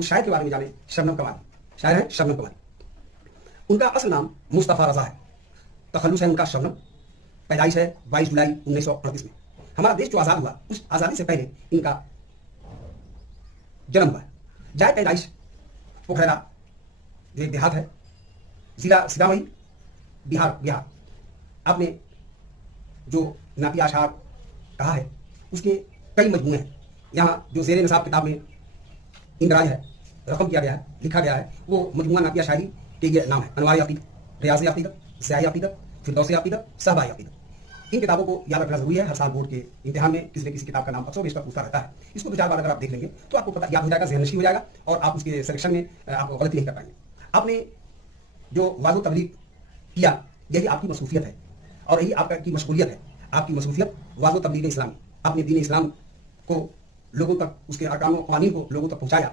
उस शायर के बारे में जाने, शबनम कमारी। शायर है शबनम कमारी। उनका असल नाम मुस्तफ़ा रज़ा है, तखल्लुस है उनका शबनम। पैदाइश है 22 जुलाई 1938 में। हमारा देश जो आज़ाद हुआ उस आज़ादी से पहले इनका जन्म हुआ है। जाए पैदाइश पोखरा, जो एक देहात है, जिला सीतामढ़ी, बिहार। आपने जो नाती आशार कहा है उसके कई मजमूए हैं। यहाँ जो ज़ेरे निसाब किताब में इंदराज है, रकम किया गया है, लिखा गया है, वो मजमुआ नातिया शायरी के ये नाम है: अनवार अकीदत, रियाज़ अकीदत, ज़ियाई अकीदत, फिरदौसी अकीदत, सहबाई अकीदत। इन किताबों को याद रखना जरूरी है। हर साल बोर्ड के इम्तिहान में किसी न किसी किताब का नाम अक्सर बेशतर पूछता रहता है। इसको 2-4 बार अगर आप देख लेंगे तो आपको पता याद हो जाएगा, ज़हन नशीं हो जाएगा और आप उसके सिलेक्शन में आप गलती नहीं कर पाएंगे। आपने जो वाज़ो तबलीग किया, यही आपकी मसरूफियत है और यही आपकी मशगूलियत है। आपकी मसरूफियत वाज़ो तबलीग इस्लामी। आपने दीन इस्लाम को लोगों तक, उसके अरकान व क़वानीन को लोगों तक पहुँचाया।